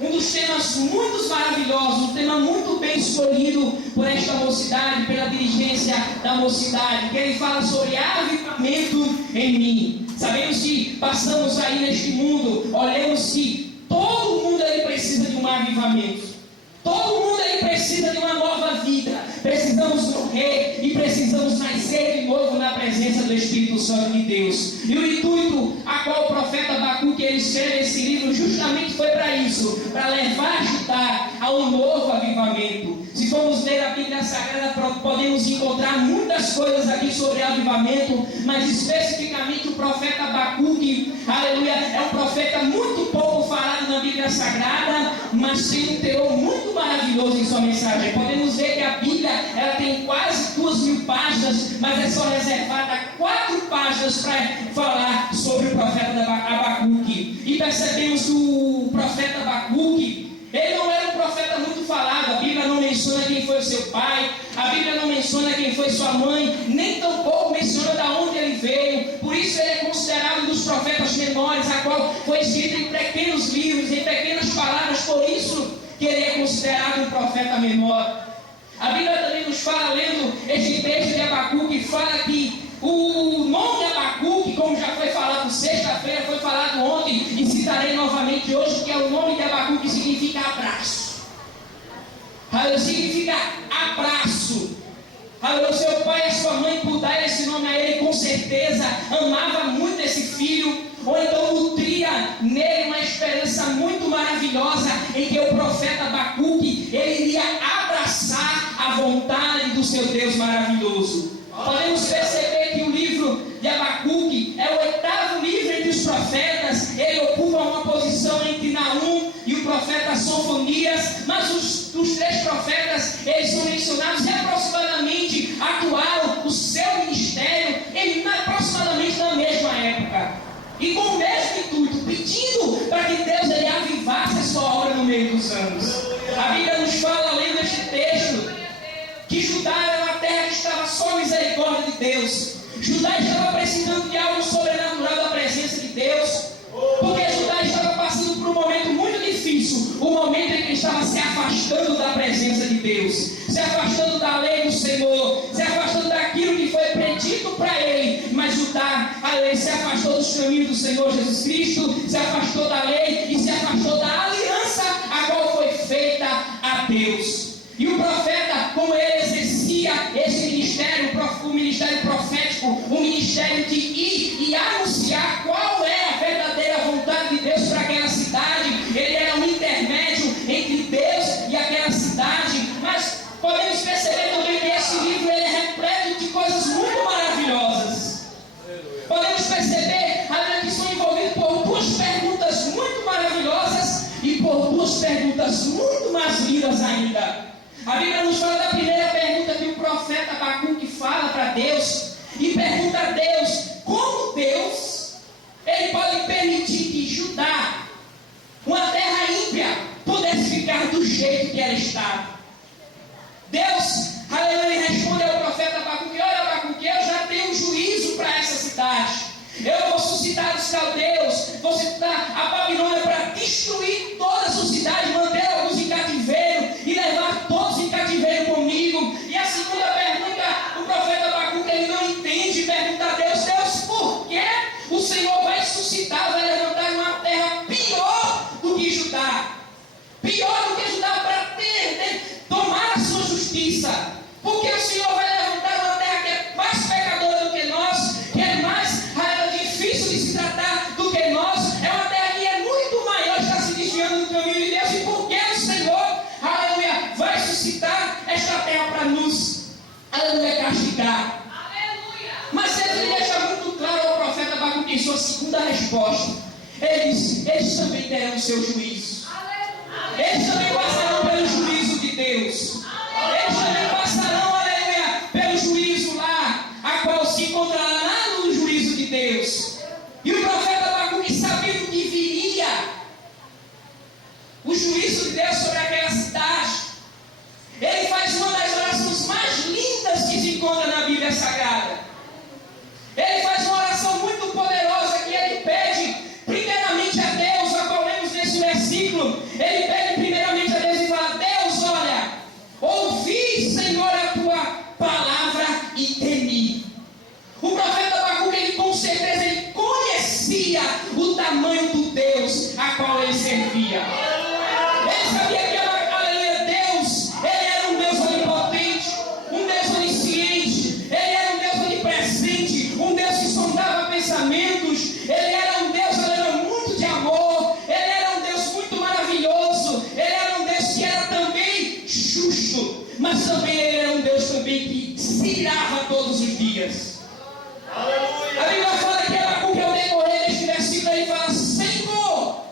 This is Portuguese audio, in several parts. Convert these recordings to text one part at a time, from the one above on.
um dos temas muito maravilhosos, um tema muito bem escolhido por esta mocidade, pela dirigência da mocidade, que ele fala sobre avivamento em mim. Sabemos que passamos aí neste mundo, olhamos que todo mundo ele precisa de um avivamento. Todo mundo ele precisa de uma nova vida. Precisamos morrer e precisamos nascer de novo na presença do Espírito Santo de Deus. E o intuito a qual o profeta Abacuque ele escreve esse livro justamente foi para isso, para levar Judá a um novo avivamento. Se formos ler a Bíblia Sagrada, podemos encontrar muitas coisas aqui sobre avivamento, mas especificamente o profeta Abacuque, aleluia, é um profeta muito pouco falado na Bíblia Sagrada, mas tem um teor muito maravilhoso em sua mensagem. Podemos ver que a Bíblia ela tem quase 2.000 páginas, mas é só reservada 4 páginas para falar sobre o profeta Abacuque. E percebemos que o profeta Abacuque, ele não era um profeta muito falado. A Bíblia não menciona quem foi o seu pai, a Bíblia não menciona quem foi sua mãe, nem tampouco menciona de onde ele veio. Por isso ele é considerado um dos profetas menores, a qual foi escrito em pequenos livros, em pequenas palavras. Por isso que ele é considerado um profeta menor. A Bíblia também nos fala, lendo este texto de Abacuque, fala que o nome Abacuque, como já foi falado sexta-feira, foi falado ontem, e citarei novamente hoje, que é o nome de Abacuque, significa abraço. Significa abraço. O seu pai e a sua mãe, por dar esse nome a ele, com certeza amava muito esse filho, ou então nutria nele uma esperança muito maravilhosa em que o profeta Abacuque ele iria abraçar a vontade do seu Deus maravilhoso. Podemos perceber que o livro de Abacuque é o 8º livro entre os profetas. Ele ocupa uma posição entre Naum e o profeta Sofonias, mas os 3 profetas eles são mencionados e aproximadamente atuaram o seu ministério aproximadamente na mesma época, e com o mesmo intuito, pedindo para que Deus ele avivasse a sua obra no meio dos anos. A Bíblia nos fala, lendo este texto, que Judá era uma terra que estava só a misericórdia de Deus. Judá estava precisando de algo sobrenatural da presença de Deus, porque Judá estava passando por um momento muito difícil, o momento em que estava se afastando da presença de Deus, se afastando da lei do Senhor, se afastando daquilo que foi predito para ele. Mas Judá, se afastou dos caminhos do Senhor Jesus Cristo, se afastou da lei e se afastou da aliança a qual foi feita a Deus. E o profeta, como ele exercia esse ministério, o ministério profético, o ministério de ir e anunciar qual é a verdadeira vontade de Deus para aquela cidade, ele era um intermédio entre Deus e aquela cidade. Mas podemos perceber também que esse livro ele é repleto de coisas muito maravilhosas. Podemos perceber que são envolvidos por 2 perguntas muito maravilhosas e por 2 perguntas muito mais lindas ainda. A Bíblia nos fala da primeira pergunta que o profeta Abacuque fala para Deus, e pergunta a Deus como Deus ele pode permitir que Judá, uma terra ímpia, pudesse ficar do jeito que ela estava. Deus, ele responde ao profeta Abacuque: olha, Abacuque, eu já tenho um juízo para essa cidade. Eu vou suscitar os caldeus, vou suscitar a Babilônia para destruir toda a sua cidade, manter alguns em cativeiro e levar todos em cativeiro comigo. E a segunda pergunta, o profeta Abacuque ele não entende, pergunta a Deus: Deus, por que o Senhor vai suscitar, vai levantar uma terra pior do que Judá? Pior do que Judá para tomar a sua justiça? Porque o Senhor vai levantar uma terra que é mais pecadora do que nós, que é mais difícil de se tratar do que nós, é uma terra que é muito maior, está se desviando do caminho de Deus. E por que o Senhor, aleluia, vai suscitar esta terra para nos, aleluia, castigar? Aleluia. Mas ele deixa muito claro ao profeta Abacuque em sua segunda resposta. Ele disse: eles também terão o seu juízo. Aleluia. Eles também passarão pelo juízo de Deus. Aleluia. Eles também passarão, aleluia, pelo juízo lá, a qual se encontrará lá no juízo de Deus. E o profeta Abacuque, sabendo que viria o juízo de Deus sobre aquela cidade, ele faz uma das orações mais lindas que se encontra na Bíblia Sagrada. Ele faz uma oração muito poderosa que ele pede primeiramente a Deus, a qual lemos nesse versículo, Ele pede primeiramente a Deus e fala: Deus, olha, ouvi, Senhor, a tua palavra e temi. O profeta Abacuque, ele com certeza ele conhecia o tamanho do Deus a qual ele servia. Ele sabia que, aleluia, Deus, ele era um Deus onipotente, um Deus onisciente, ele era um Deus onipresente, um Deus que sondava pensamentos, ele era um Deus, aleluia, muito de amor, ele era um Deus muito maravilhoso, ele era um Deus que era também justo, mas também ele era um Deus também que se irava todos os dias. Aleluia. A Bíblia fala que Abacuque, ao decorrer deste versículo, ele fala: Senhor,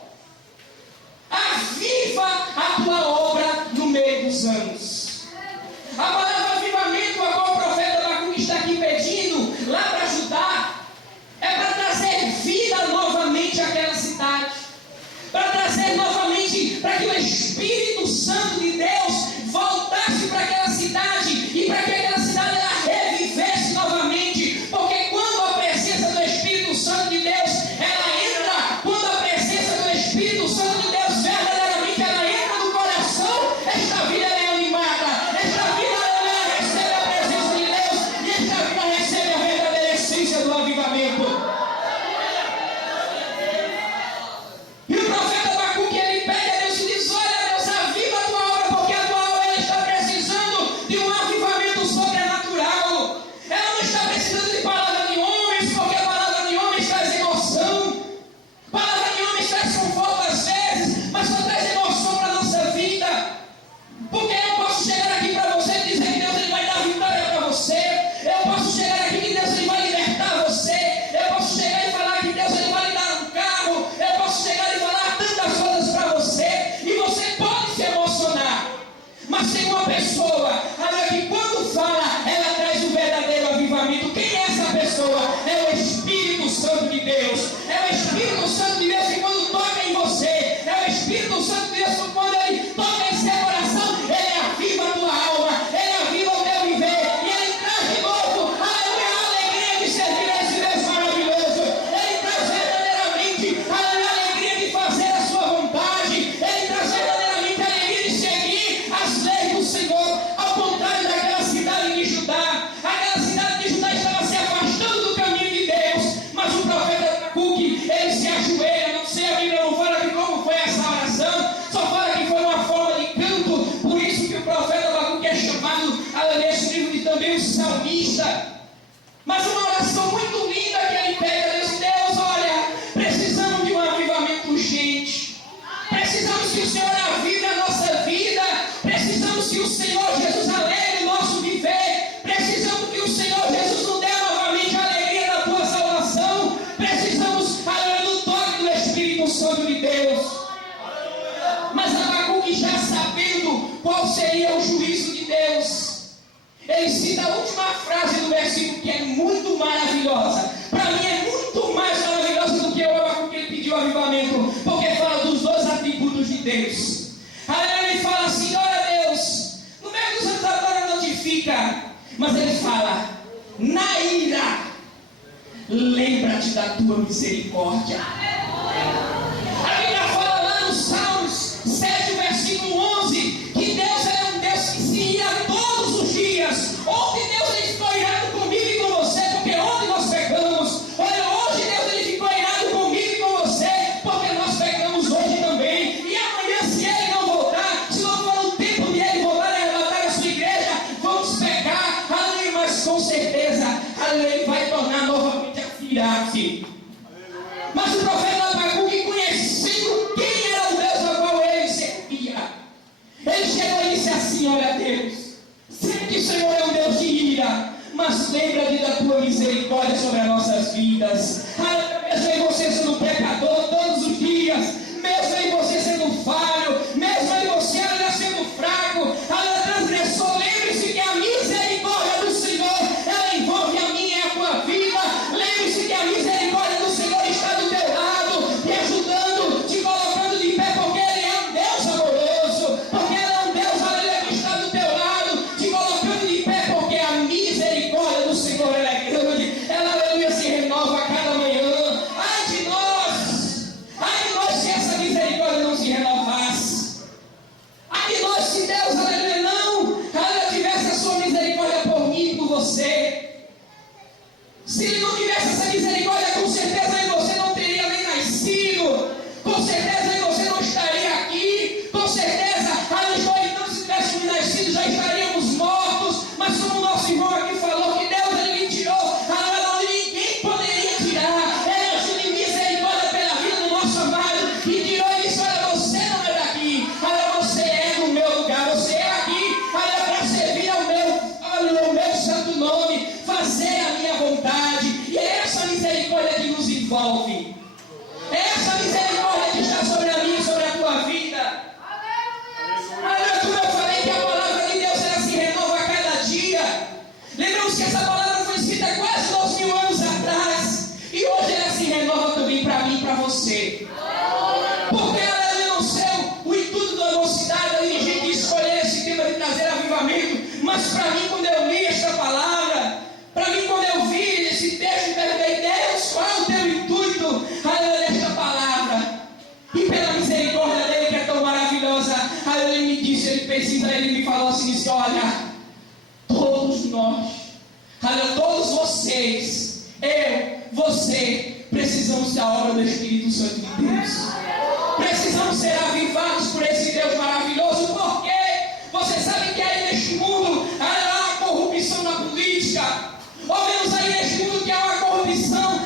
aviva a tua obra no meio dos anos. A palavra avivamento, a qual o profeta Abacuque está aqui pedindo, lá para Judá, é para trazer vida novamente àquela cidade, para trazer novamente, para que o Espírito Santo de Deus voltasse para aquela cidade e para que aquela cidade ela revivesse novamente, porque quando a presença do Espírito Santo de Deus ela entra, quando a presença do Espírito Santo de Deus verdadeiramente ela entra no coração, esta vida ela é animada, esta vida ela recebe a presença de Deus e esta vida recebe a verdadeira essência do avivamento. E o profeta Abacuque, ele pede a Deus e diz: olha, Deus, aviva a tua obra, porque a tua obra ela está precisando de um avivamento sobrenatural. Ela não está precisando de palavra de homens, porque a palavra de homens traz emoção. Palavra de homens traz conforto às vezes, mas só traz emoção para a nossa vida. Porque eu posso chegar aqui para você e dizer que Deus ele vai dar vitória para você. Eu posso chegar aqui que Deus ele vai libertar você. Eu posso chegar e falar que Deus ele vai lhe dar um carro. Eu posso chegar e falar tantas coisas para você. E você pode se emocionar. Mas tem uma pessoa, aleluia, que quando fala, ela traz o verdadeiro avivamento. Quem é essa pessoa? É o Espírito Santo de Deus. É o Espírito Santo de Deus que quando toca em você, é o Espírito Santo de Deus que quando ele toca em seu coração, ele aviva a tua alma, ele aviva o teu viver, e ele traz de novo, aleluia, a alegria de servir a esse Deus maravilhoso. Ele traz verdadeiramente, aleluia, a alegria de fazer a sua vontade. Ele traz verdadeiramente a alegria de seguir as leis do Senhor, ao contrário daquela cidade de Judá. Aquela cidade de Judá estava se afastando do caminho de Deus, mas o profeta Abacuque, ele se ajoelha. Não sei, a Bíblia não fala que como foi essa oração, só fala que foi uma forma de canto. Por isso que o profeta Abacuque é chamado, nesse livro, de também o salmista. Mas uma oração muito linda que ele pede a Deus: Deus, olha, precisamos de um avivamento urgente. Precisamos que o Senhor avive a nossa vida. Precisamos que o Senhor Jesus alegre o nosso viver. Precisamos que o Senhor Jesus nos dê novamente a alegria da tua salvação. Precisamos, aleluia, do toque do Espírito Santo de Deus. Mas Abacuque, já sabendo qual seria o juízo de Deus, ele cita a última frase do versículo, que é muito maravilhosa. Para mim é muito mais maravilhosa do que o Abacuque ele pediu avivamento, porque fala dos dois atributos de Deus. Aí ele fala assim: olha, Deus, no meio dos anos agora notifica, mas ele fala: na ira, lembra-te da tua misericórdia. A Bíblia fala lá no Salmos 7, versículo 11, que Deus é um Deus que se ira todos os dias. Ontem Deus ele ficou irado comigo e com você, porque ontem nós pecamos. Olha, hoje Deus ele ficou irado comigo e com você, porque nós pecamos hoje também. E amanhã, se ele não voltar, se não for o tempo de ele voltar e arrebatar a sua igreja, vamos pecar, aleluia, mas com certeza, aleluia, ele vai tornar novamente a virar-se. Mas o profeta Abacuque, conhecendo quem era o Deus ao qual ele servia, ele chegou e disse assim: olha, Deus, sei que o Senhor é um Deus de ira, mas lembra-te da tua misericórdia sobre as nossas vidas. Mesmo em você sendo pecador todos os dias, mesmo em você sendo falho, mesmo em você ainda sendo fraco, ainda transgressor, lembre-se que a misericórdia do Senhor, ela envolve a minha e a tua vida. Lembre-se que a misericórdia do Senhor está do teu lado, te ajudando, te colocando de pé, porque Ele é um Deus amoroso, porque Ele é um Deus, aleluia, que está do teu lado, te colocando de pé, porque a misericórdia do Senhor ela é grande, ela, aleluia, se renova a cada manhã. Mas para mim, quando eu li esta palavra, para mim, quando eu vi esse texto, eu perguntei: Deus, qual é o teu intuito, aleluia, desta palavra? E pela misericórdia dele, que é tão maravilhosa, aleluia, ele me disse, ele me falou assim, disse: olha, todos nós, aleluia, todos vocês, eu, você, precisamos da obra do Espírito Santo de Deus. Precisamos ser avivados por esse Deus maravilhoso, porque você sabe que aí neste mundo há corrupção na política. Ouvimos aí neste mundo que há uma corrupção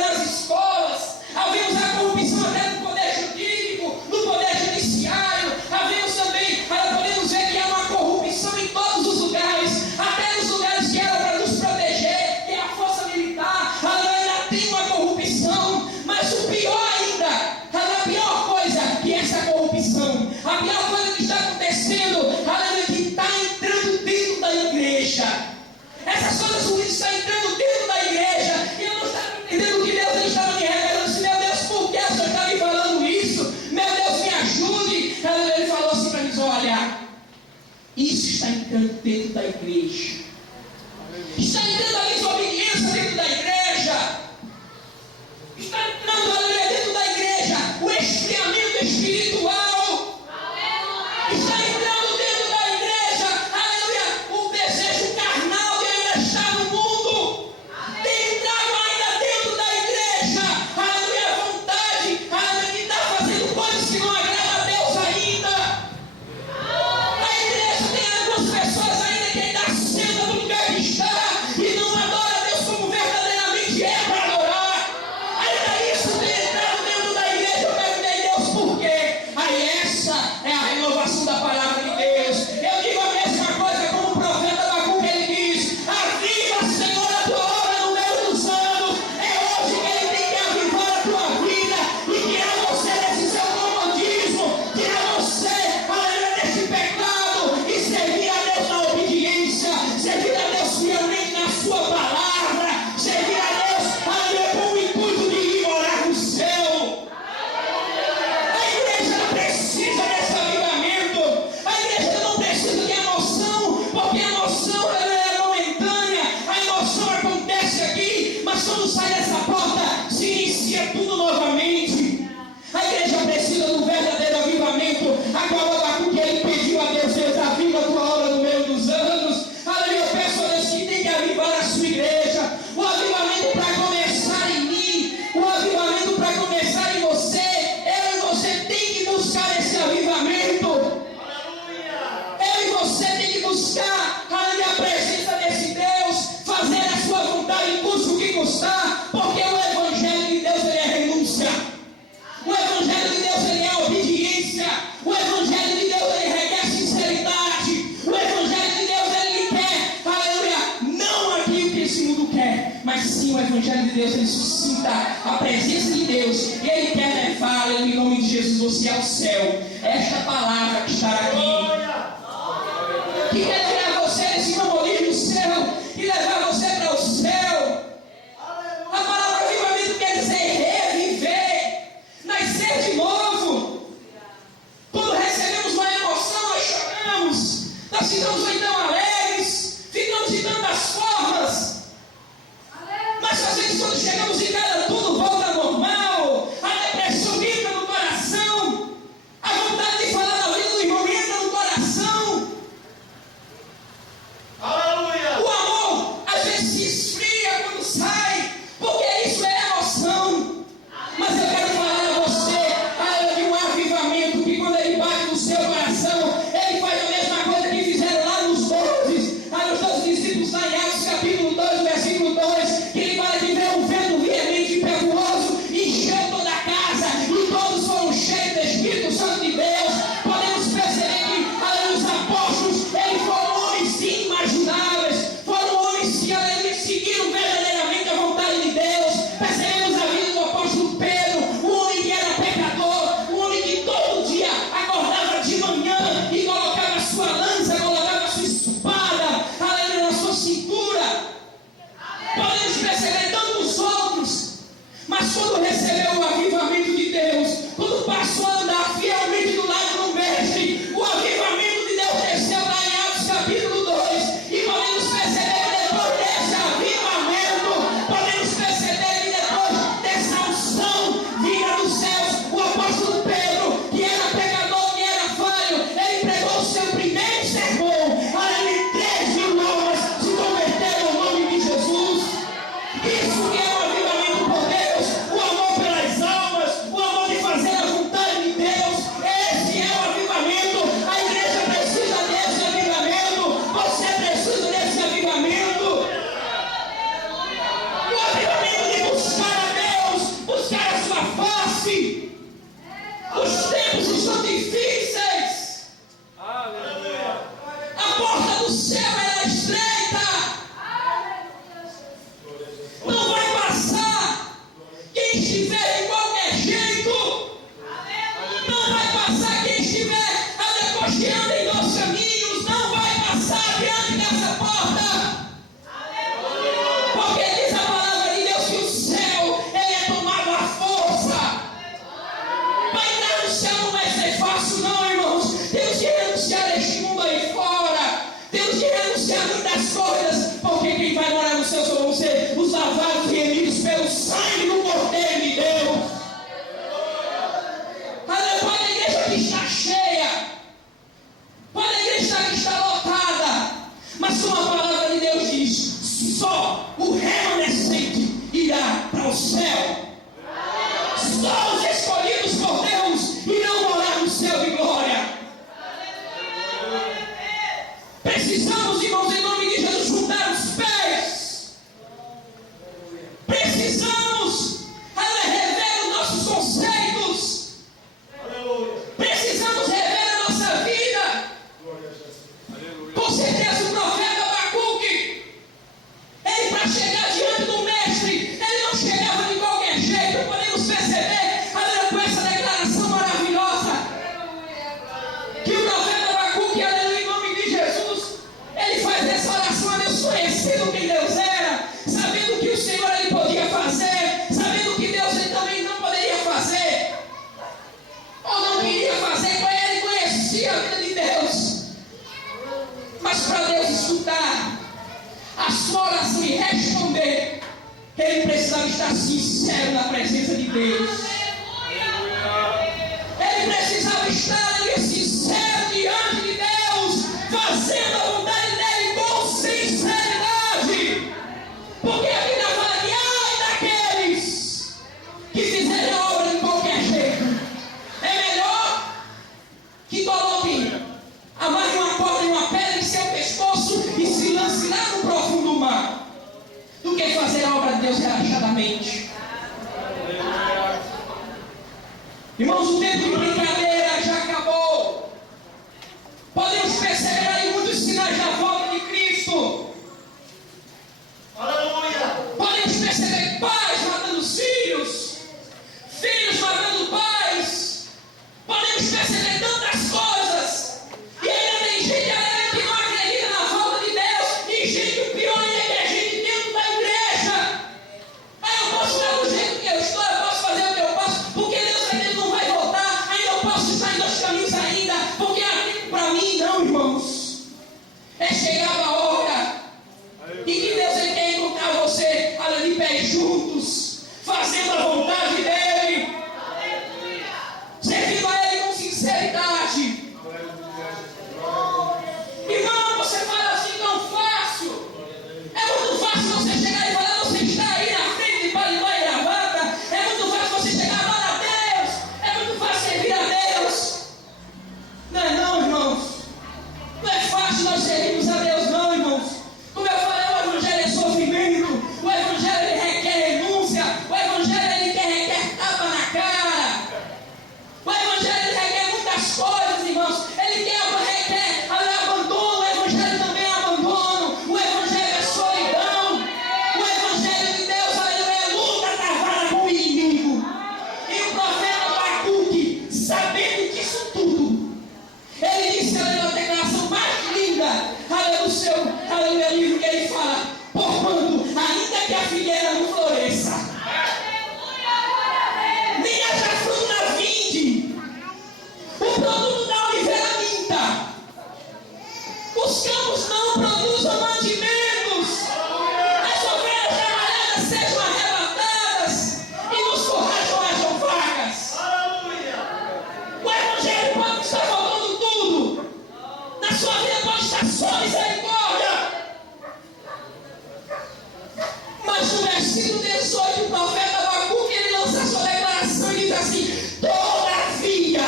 nas escolas. Havemos a corrupção até no poder jurídico, no poder judiciário. Havemos também, podemos ver que há uma corrupção em todos os lugares, até nos lugares que eram para nos proteger, que é a força militar. Ainda tem uma corrupção, mas o pior ainda, a pior coisa que essa corrupção, a pior coisa que está acontecendo, que está entrando dentro da igreja. Essas coisas ruins estão entrando dentro da igreja, e eu não estava entendendo o que Deus estava me revelando. Assim, meu Deus, por que o Senhor está me falando isso? Meu Deus, me ajude. Ele falou assim para mim: olha, isso está entrando dentro da igreja. Está entrando a desobediência dentro da igreja. Está entrando dentro da igreja o esfriamento espiritual. Está entrando dentro da igreja, aleluia, o desejo carnal que ainda está no mundo. Tem entrado ainda dentro da igreja, aleluia, a vontade, aleluia, de estar fazendo coisas que não agradam a Deus ainda. A igreja tem algumas pessoas ainda que ainda sentam no lugar que está e não adoram a Deus como verdadeiramente é para adorar. Ainda isso tem entrado dentro da igreja. Eu perguntei: Deus, por quê? Aí essa é a renovação da palavra de Deus. Eu digo a mesma coisa como o profeta Abacuque, ele diz: aviva, Senhor, a tua obra no meio dos anos. É hoje que ele tem que avivar a tua vida e tirar você desse seu comodismo, tirar você, aleluia, desse pecado e servir a Deus na obediência, servir a Deus fielmente na sua palavra, servir a Deus, aleluia, com o intuito de ir morar no céu. A igreja não precisa desse avivamento. A igreja não precisa de emoção, porque a emoção é momentânea. A emoção acontece aqui, mas quando sai dessa porta, se inicia tudo novamente. A igreja precisa do verdadeiro avivamento. Agora, Abacuque, ele pediu a Deus: Deus, aviva a tua obra no meio dos anos. Aleluia, eu peço a Deus que tem que avivar a sua igreja. O avivamento para começar em mim, o avivamento para começar em você. Eu e você tem que buscar esse avivamento. Eu e você tem que buscar, aleluia, a presença desse Deus, fazer a sua vontade, custe o que custar, porque o evangelho de Deus, ele é renúncia. O evangelho de Deus, ele é obediência. O evangelho de Deus, ele requer sinceridade. O evangelho de Deus, ele quer, aleluia, não aquilo que esse mundo quer, mas sim o evangelho de Deus, ele suscita a presença de Deus, e ele quer levar, em nome de Jesus, você ao céu. Esta palavra que está aqui, que quer tirar você desse comodismo do céu e levar você para o céu. A palavra avivamento quer dizer reviver, nascer de novo. Quando recebemos uma emoção, nós choramos, nós ficamos então alegres, ficamos de tantas formas. Mas às vezes, quando chegamos em casa, tudo volta ao normal. A depressão entra no coração, a vontade de falar da vida do irmão entra no coração. Aleluia! O amor às vezes se esfria quando sai, porque isso é emoção. Mas eu quero falar a você, de um avivamento que, quando ele bate no seu coração, ele faz a mesma coisa que fizeram lá nos 12 Precisamos, irmãos, em nome de Jesus, juntar os pés. Precisamos rever os nossos conceitos. Precisamos rever a nossa vida. Com certeza o profeta Abacuque, ele para chegar diante do mestre, ele não chegava de qualquer jeito. Podemos perceber, aleluia, com essa declaração maravilhosa, que o profeta Abacuque, aleluia, em nome de Jesus, ele faz essa oração a Deus, conhecendo quem Deus era, sabendo que o Senhor ele podia fazer, sabendo que Deus ele também não poderia fazer, ou não queria fazer. Ele conhecia a vida de Deus, mas para Deus escutar a sua oração e responder, ele precisava estar sincero na presença de Deus. Ele precisava estar ali sincero diante de Deus, fazendo a vontade dele com sinceridade. Porque a Bíblia fala que ai daqueles que fizerem a obra de qualquer jeito. É melhor que coloquem, amarrem uma corda e uma pedra em seu pescoço e se lancem lá no profundo mar, do que fazer a obra de Deus relaxadamente. Irmãos, o tempo de brincadeira já acabou. Podemos perceber aí muitos sinais da volta de Cristo. Aleluia! Podemos perceber pais matando filhos, filhos matando pais. Podemos perceber tantas coisas. E ainda tem gente que não acredita na volta de Deus. E gente, o pior é que é gente dentro da igreja. Aí eu posso ficar do jeito que eu estou, eu posso fazer o que eu posso, porque Deus ainda não vai voltar. Ainda eu posso estar em dois caminhos ainda. Porque para mim não, irmãos. É chegada a hora e que Deus ele quer encontrar você ali de pé juntos, fazendo a vontade dele, servindo a ele com sinceridade. Irmão, você fala assim tão fácil. É muito fácil você chegar e falar, você está aí na frente de Paribá e Gravata. É muito fácil você chegar e falar a Deus. É muito fácil servir a Deus. Não é não, irmãos. Não é fácil nós servirmos a Deus, não, irmãos. Como eu falei, o Evangelho é sofrimento. O Evangelho ele requer renúncia. O Evangelho ele requer tapa na cara. O Evangelho ele requer muitas coisas, irmãos. Ele requer abandono. O Evangelho também é abandono. O Evangelho é solidão. O Evangelho de Deus, aleluia, é luta travada com o inimigo. E o profeta Abacuque, sabendo disso tudo, ele disse, aleluia, a declaração mais linda, aleluia, livro que ele fala: porquanto, ainda que a figueira não floresça, nem haja fruto na vinde, o produto da oliveira minta, os campos não produzam mantimentos, as ovelhas trabalhadas sejam arrebatadas e nos currais não hajam vagas. O Evangelho pode estar faltando tudo. Na sua vida pode estar só misericórdia. Mas no versículo 18, o profeta Abacuque, ele lança a sua declaração e diz assim: todavia,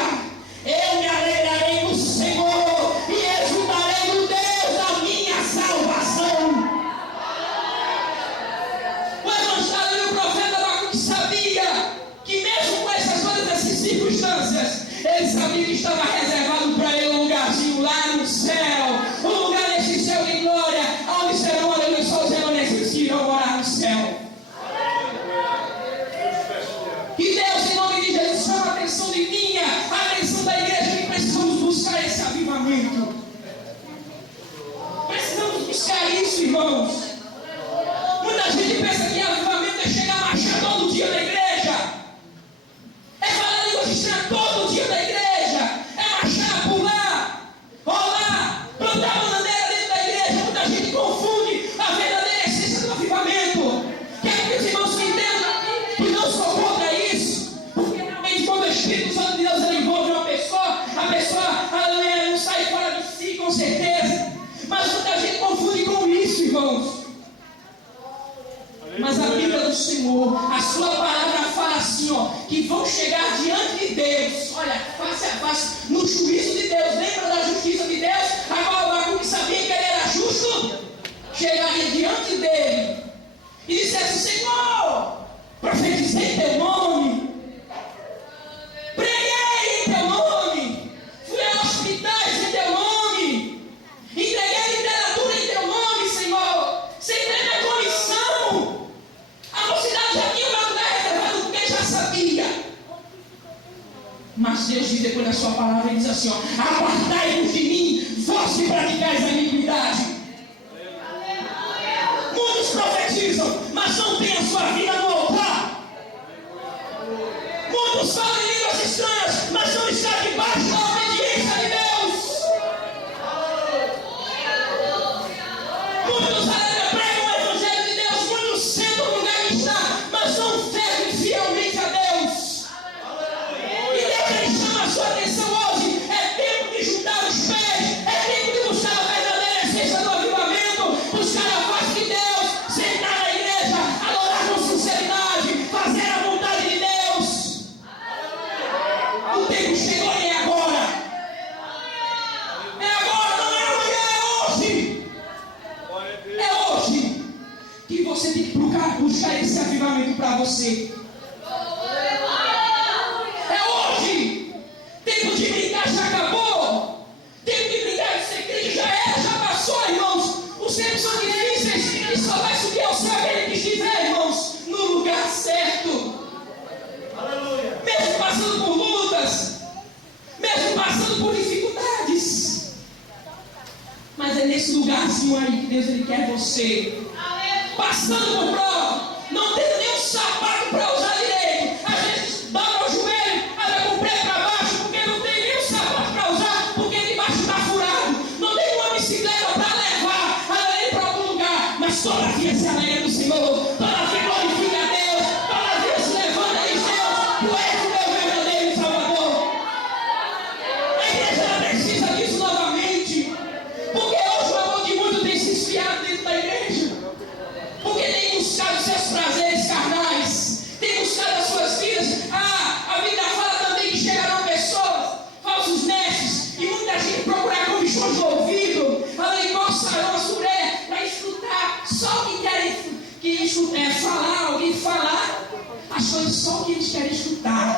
eu me alegrarei no Senhor e exultarei no Deus da minha salvação. O evangelho do profeta Abacuque sabia que mesmo com essas todas essas circunstâncias, ele sabia que estava reservado para ele um lugarzinho lá no céu, um lugar nesse céu de glória, onde serão, aleluia, só os remanescentes que irão morar no céu. E Deus, em nome de Jesus, chama a atenção de minha, a atenção da igreja, que precisamos buscar esse avivamento. Precisamos buscar isso, irmãos. Muita gente pensa que avivamento é chegar a marchar todo dia na igreja, é falar línguas estranhas todo dia na igreja, é marchar, pular, rolar, plantar bananeira dentro da igreja. Muita gente confunde a verdadeira essência do avivamento. Quero que os irmãos se entendam que não sou contra isso, porque realmente quando o Espírito Santo de Deus ele envolve uma pessoa, a pessoa ela não sai fora de si, com certeza. Mas muita gente confunde com isso, irmãos. Mas a Bíblia do Senhor, a sua palavra fala assim, ó, que vão chegar diante de Deus, olha, face a face, no juízo de Deus. Lembra da justiça de Deus? Agora o Abacuque sabia que ele era chegaria diante dele e dissesse: Senhor, profetizei em teu nome, preguei em teu nome, fui a hospitais em teu nome, entreguei literatura em teu nome, Senhor, sem plena comissão. A mocidade já tinha um lugar reservado porque já sabia. Mas Deus diz depois da sua palavra, ele diz assim: ó, apartai-vos de mim, vós que praticais a iniquidade. Muitos profetizam, mas não têm a sua vida no altar. Muitos falam em línguas estranhas, mas não estão debaixo da obediência de Deus. Muitos pregam o evangelho de Deus, muitos sentam no lugar que está, mas não servem fielmente a Deus. E Deus ele chama a sua atenção hoje. É tempo de juntar os pés, é tempo de buscar a verdadeira essência do avivamento, buscar a voz de Deus, sentar na igreja, adorar com sinceridade, fazer a vontade de Deus. O tempo chegou e é agora. É agora, não é amanhã, é hoje. É hoje que você tem que buscar esse avivamento para você. É hoje. Tempo de brincar já acabou. Tempo de brincar de ser crente já era, já passou, irmãos. Os tempos são difíceis e só vai subir ao céu aquele que estiver, irmãos, no lugar certo. Aleluia. Mesmo passando por lutas, mesmo passando por dificuldades, mas é nesse lugarzinho aí que Deus ele quer você. Passando por prova, não tendo nenhum sapato para usar direito, às vezes dobra o joelho, anda com o pé para baixo, porque não tem nenhum sapato para usar, porque debaixo está furado, não tem uma bicicleta para levar, anda ele para algum lugar, mas todavia se alegra do Senhor, todavia glorifica a Deus, todavia se levanta e diz: Deus, tu és o meu verdadeiro Salvador. A igreja ela precisa disso novamente, porque hoje o amor de muitos tem se esfriado dentro da igreja. Porque tem buscado seus prazeres carnais, tem buscado as suas vidas. A Bíblia fala também que chegarão pessoas, falsos mestres, e muita gente procurar comichões de ouvido, além gostarão a suré para escutar só o que querem falar, alguém falar as coisas só o que eles querem escutar.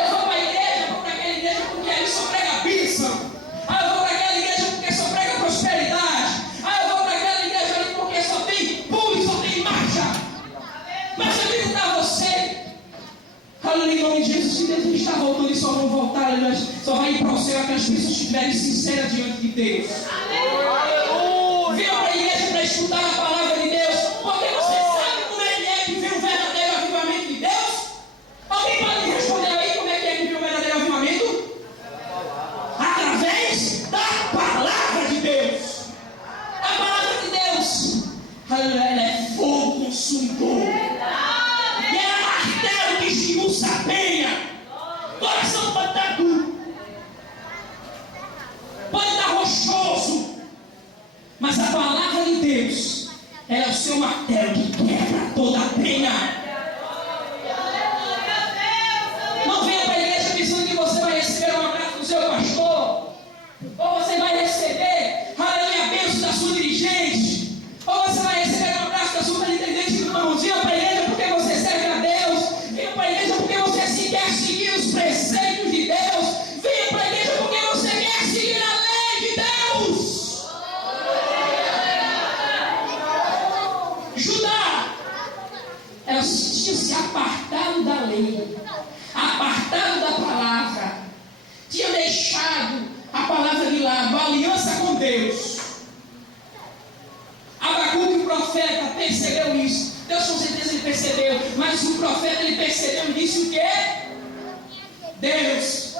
Eu vou para a igreja, vou para aquela igreja porque ali só prega bênção. Eu vou para aquela igreja porque só prega prosperidade. Eu vou para aquela igreja ali porque só tem pulo, só tem marcha. Mas eu digo para você, aleluia, em nome de Jesus, se Deus está voltando e só vão voltar, só vai ir para o céu aquelas pessoas que estiverem sinceras diante de Deus. Venham para a igreja para escutar a palavra de Deus, porque você sabe como é que vem o verdadeiro avivamento de Deus? Alguém pode me responder aí como é que vem o verdadeiro avivamento? Através da palavra de Deus. A palavra de Deus, ela é fogo consumidor. E é martelo que esmiuça a penha. Coração pode estar duro, pode estar rochoso, mas a palavra de Deus, ela é o seu martelo que quebra toda a penha. Não venha para a igreja pensando que você vai receber um abraço do seu pastor, ou você vai receber, aleluia, a bênção da sua dirigente, ou você vai receber um abraço da sua intendente do irmão. Venha para a igreja porque você serve a Deus, venha para a igreja porque você quer seguir os preceitos de Deus, venha para a igreja porque você quer seguir a lei de Deus. Judá, ela tinha se apartado da lei, apartado da palavra, tinha deixado a palavra de lado, a aliança com Deus. Abacuque, o profeta, percebeu isso. Deus com certeza ele percebeu, mas o profeta ele percebeu e disse o quê? Deus,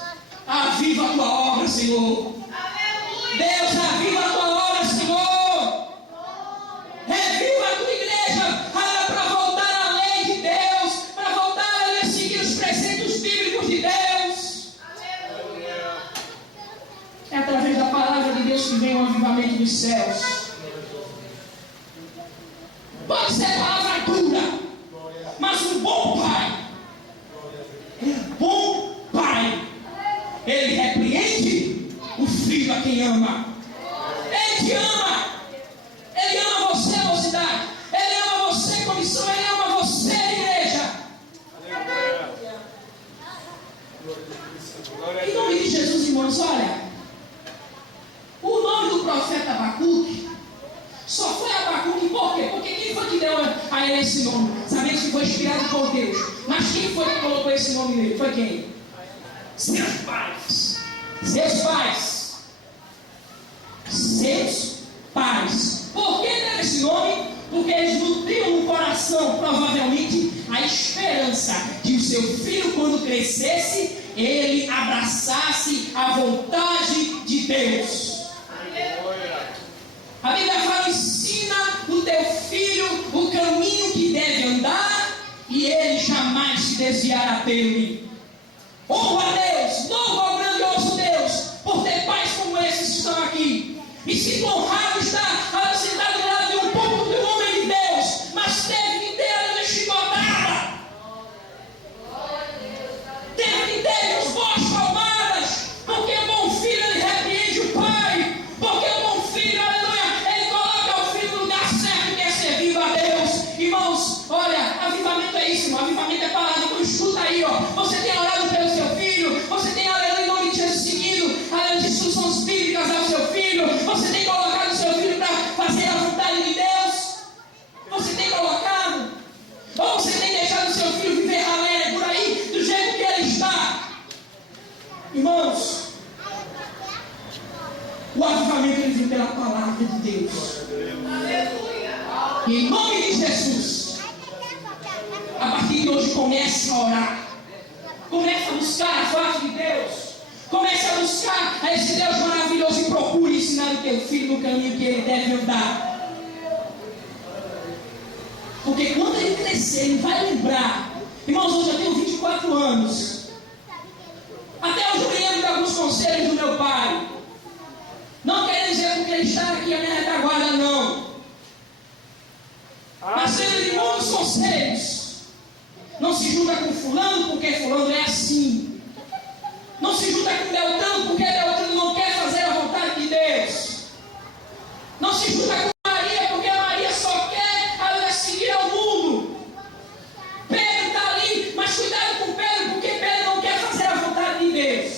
aviva a tua obra, Senhor. Deus, aviva a tua obra, Senhor. Reviva a tua igreja para voltar à lei de Deus, para voltar a seguir os preceitos bíblicos de Deus. É através da palavra de Deus que vem o avivamento dos céus. Pode ser palavra dura, mas um bom pai, ele repreende o filho a quem ama. Ele te ama. irmãos, olha, o nome do profeta Abacuque só foi Abacuque por quê? Porque quem foi que deu a ele esse nome? Sabemos que foi inspirado por Deus. Mas quem foi que colocou esse nome nele? Foi quem? Seus pais. Seus pais. Seus pais. Por que deu esse nome? Porque eles nutriam no coração, provavelmente, a esperança de o seu filho, quando crescesse, ele abraçasse a vontade de Deus. A Bíblia fala: ensina o teu filho o caminho que deve andar, e ele jamais se desviará dele. Honra a Deus, louva ao grandioso Deus, por ter pais como esses que estão aqui. E se honrado está sentado do lado de um pouco do homem de Deus, mas teve que ter a chicotada, teve que ter os vós palmadas, porque o bom filho ele repreende o pai, porque o bom filho, aleluia, ele coloca o filho no lugar certo, que é servir a Deus. Irmãos, olha, avivamento é isso, irmão. Avivamento é palavra. Então escuta aí, ó. Você tem orado pelo seu filho, você tem, aleluia, em nome de Jesus, seguido as instruções bíblicas ao seu filho, você tem colocado o seu filho para fazer a vontade de Deus, você tem colocado, ou você tem deixado o seu filho viver alegre por aí, do jeito que ele está. Irmãos, o avivamento ele vem pela palavra de Deus. E em nome de Jesus, a partir de hoje comece a orar, comece a buscar a face de Deus, comece a buscar a esse Deus maravilhoso e procure ensinar o teu filho no caminho que ele deve andar. Porque quando ele crescer, ele vai lembrar. Irmãos, hoje eu tenho 24 anos. Até hoje eu me lembro de alguns conselhos do meu pai. Não quer dizer porque ele está aqui a minha retaguarda, não. Mas sendo de muitos conselhos. Não se junta com fulano, porque fulano é assim. Não se junta com Beltrano, porque Beltrano não quer fazer a vontade de Deus. Não se junta com Maria, porque Maria só quer seguir ao mundo. Pedro está ali, mas cuidado com Pedro, porque Pedro não quer fazer a vontade de Deus.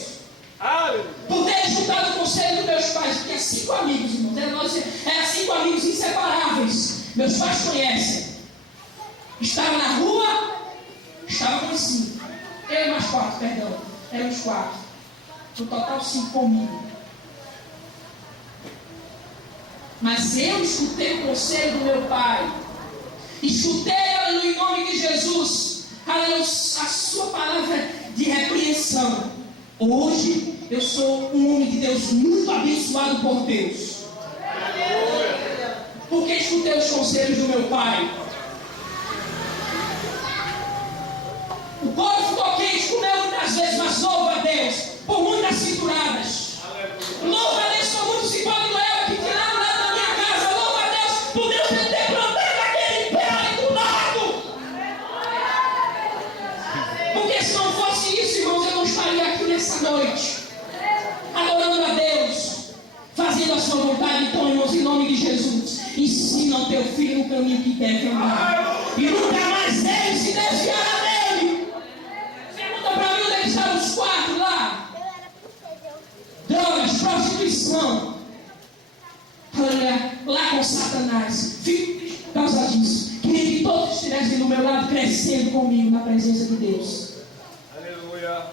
Por ter juntado o conselho dos meus pais, porque é 5 amigos, irmãos. É 5 amigos inseparáveis. Meus pais conhecem. Estava na rua, estava com 5. Eu e mais 4, perdão. Éramos 4. No total 5 comigo. Mas eu escutei o conselho do meu pai. Escutei, aleluia, em nome de Jesus, aleluia, a sua palavra de repreensão. Hoje eu sou um homem de Deus muito abençoado por Deus. Porque escutei os conselhos do meu pai. O corpo ficou quente, comeu muitas vezes, mas louva a Deus por muitas cinturadas. Louva a Deus por muitos que podem doer, que tiraram lá da minha casa. Louva a Deus por Deus ter plantado aquele pé ali do lado. Porque se não fosse isso, irmãos, eu não estaria aqui nessa noite, adorando a Deus, fazendo a sua vontade. Então, irmãos, em nome de Jesus, ensina o teu filho no caminho que deve andar, e nunca mais ele se desviará dele. Pergunta para mim onde é que estavam os 4 lá. Drogas, prostituição, lá com Satanás. Fico triste por causa disso. Queria que todos estivessem do meu lado, crescendo comigo na presença de Deus. Aleluia.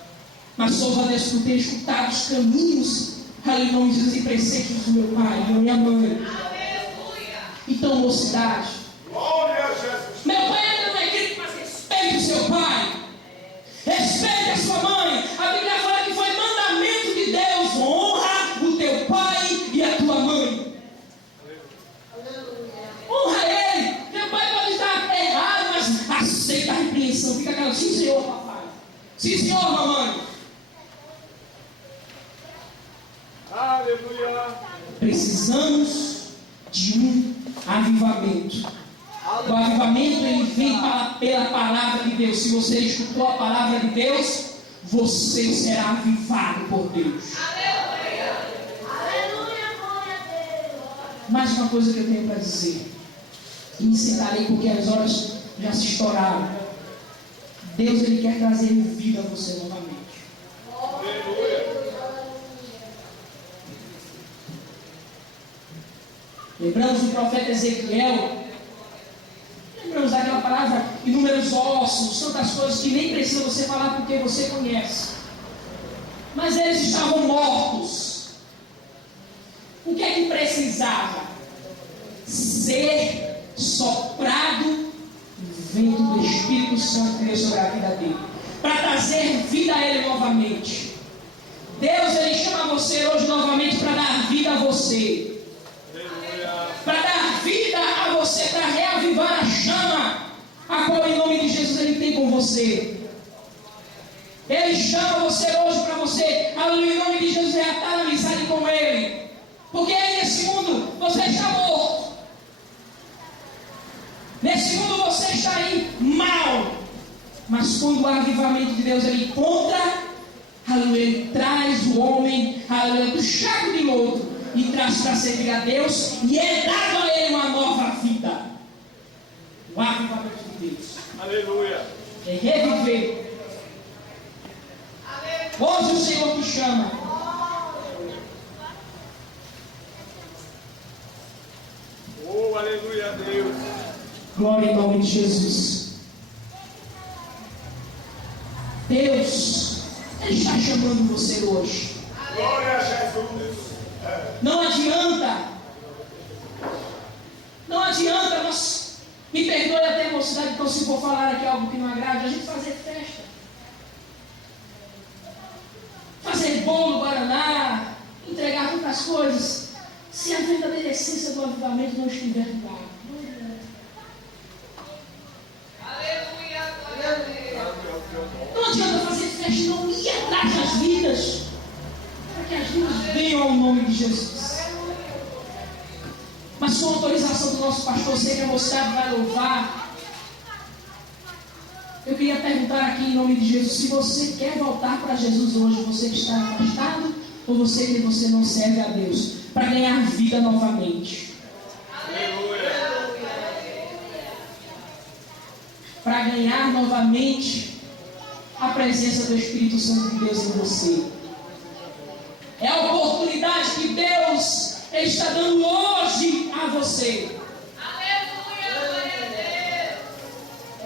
Mas louvo a Deus por ter escutado os caminhos, aleluia, e preceitos do meu pai e da minha mãe. Aleluia. Então, mocidade, Glória a Jesus. meu pai ainda não é crente, mas respeite o seu pai, respeite a sua mãe. A Bíblia fala que foi mandamento de Deus: honra o teu pai e a tua mãe. Honra ele. Teu pai pode estar errado, mas aceita a repreensão. Fica aquela: sim, Senhor, papai. Sim, Senhor, mamãe. Aleluia. Precisamos de um avivamento. O avivamento ele vem pela palavra de Deus. Se você escutou a palavra de Deus, você será avivado por Deus. Aleluia. Aleluia, glória a Deus. Mais uma coisa que eu tenho para dizer, e me sentarei porque as horas já se estouraram. Deus ele quer trazer vida a você novamente. Aleluia. Lembramos do profeta Ezequiel. Lembramos daquela palavra, inúmeros ossos, tantas coisas que nem precisa você falar porque você conhece. Mas eles estavam mortos. O que é que precisava? Ser soprado o vento do Espírito Santo que veio sobre a vida dele, para trazer vida a ele novamente. Deus, ele chama você hoje novamente para dar vida a você, para dar vida a você, para reavivar a chama a qual em nome de Jesus ele tem com você. Ele chama você hoje para você, aleluia, em nome de Jesus, reatar a amizade com ele, porque aí nesse mundo você está morto. Nesse mundo você está aí mal, mas quando o avivamento de Deus ele encontra, aleluia, ele traz o homem, aleluia, do charco de lodo e traz para servir a Deus, e é dado a ele uma nova vida. O avivamento de Deus, Aleluia. é reviver. Hoje o Senhor te chama. Oh, aleluia, Deus. Glória em nome de Jesus. Deus, ele está chamando você hoje. Glória a Jesus. Não adianta. Não adianta nós. Me perdoe até a mocidade, então se for falar aqui algo que não agrade, a gente fazer festa. Fazer bolo, guaraná, entregar tantas coisas, se a verdadeira essência do avivamento não estiver lá. Não adianta fazer festa e não ir atrás das vidas, para que as vidas venham ao nome de Jesus. Mas com a autorização do nosso pastor, sei que a moçada vai louvar. Eu queria perguntar aqui em nome de Jesus, se você quer voltar para Jesus hoje, você que está afastado, ou você que você não serve a Deus, para ganhar vida novamente. Para ganhar novamente a presença do Espírito Santo de Deus em você. É a oportunidade que Deus está dando hoje a você.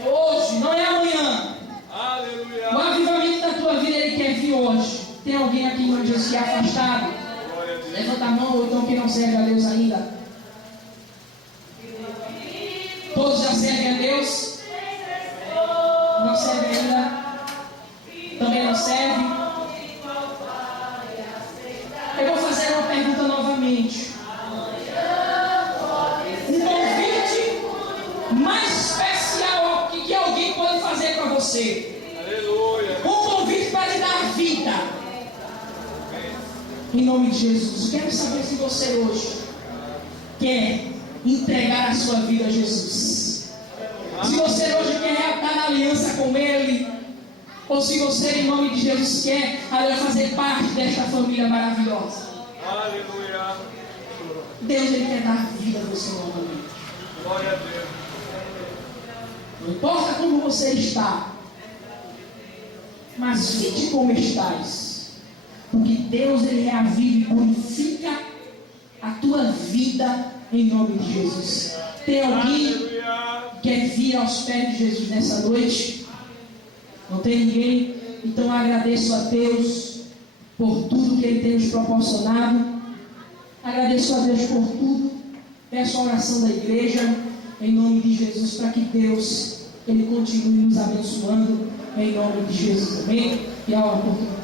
É hoje, não é amanhã. Aleluia. O avivamento da tua vida ele quer vir hoje. Tem alguém aqui em Jesus que é afastado? Glória a Deus. Levanta a mão, ou então que não serve a Deus ainda. Todos já servem a Deus? Não serve ainda? Também não serve? Eu vou fazer uma pergunta novamente. Um convite mais especial que alguém pode fazer para você. Aleluia. Um convite para lhe dar vida. Em nome de Jesus. Quero saber se você hoje quer entregar a sua vida a Jesus. Se você hoje quer reatar a aliança com Ele, ou se você, em nome de Jesus, quer fazer parte desta família maravilhosa. Aleluia. Deus, Ele quer dar vida a você novamente. Glória a Deus. Não importa como você está, mas fique como estás, porque Deus, Ele reaviva e purifica a tua vida em nome de Jesus. Tem alguém Aleluia. que quer vir aos pés de Jesus nessa noite? Não tem ninguém? Então agradeço a Deus por tudo que Ele tem nos proporcionado. Agradeço a Deus por tudo. Peço a oração da igreja em nome de Jesus, para que Deus Ele continue nos abençoando em nome de Jesus. Amém? E a oportunidade.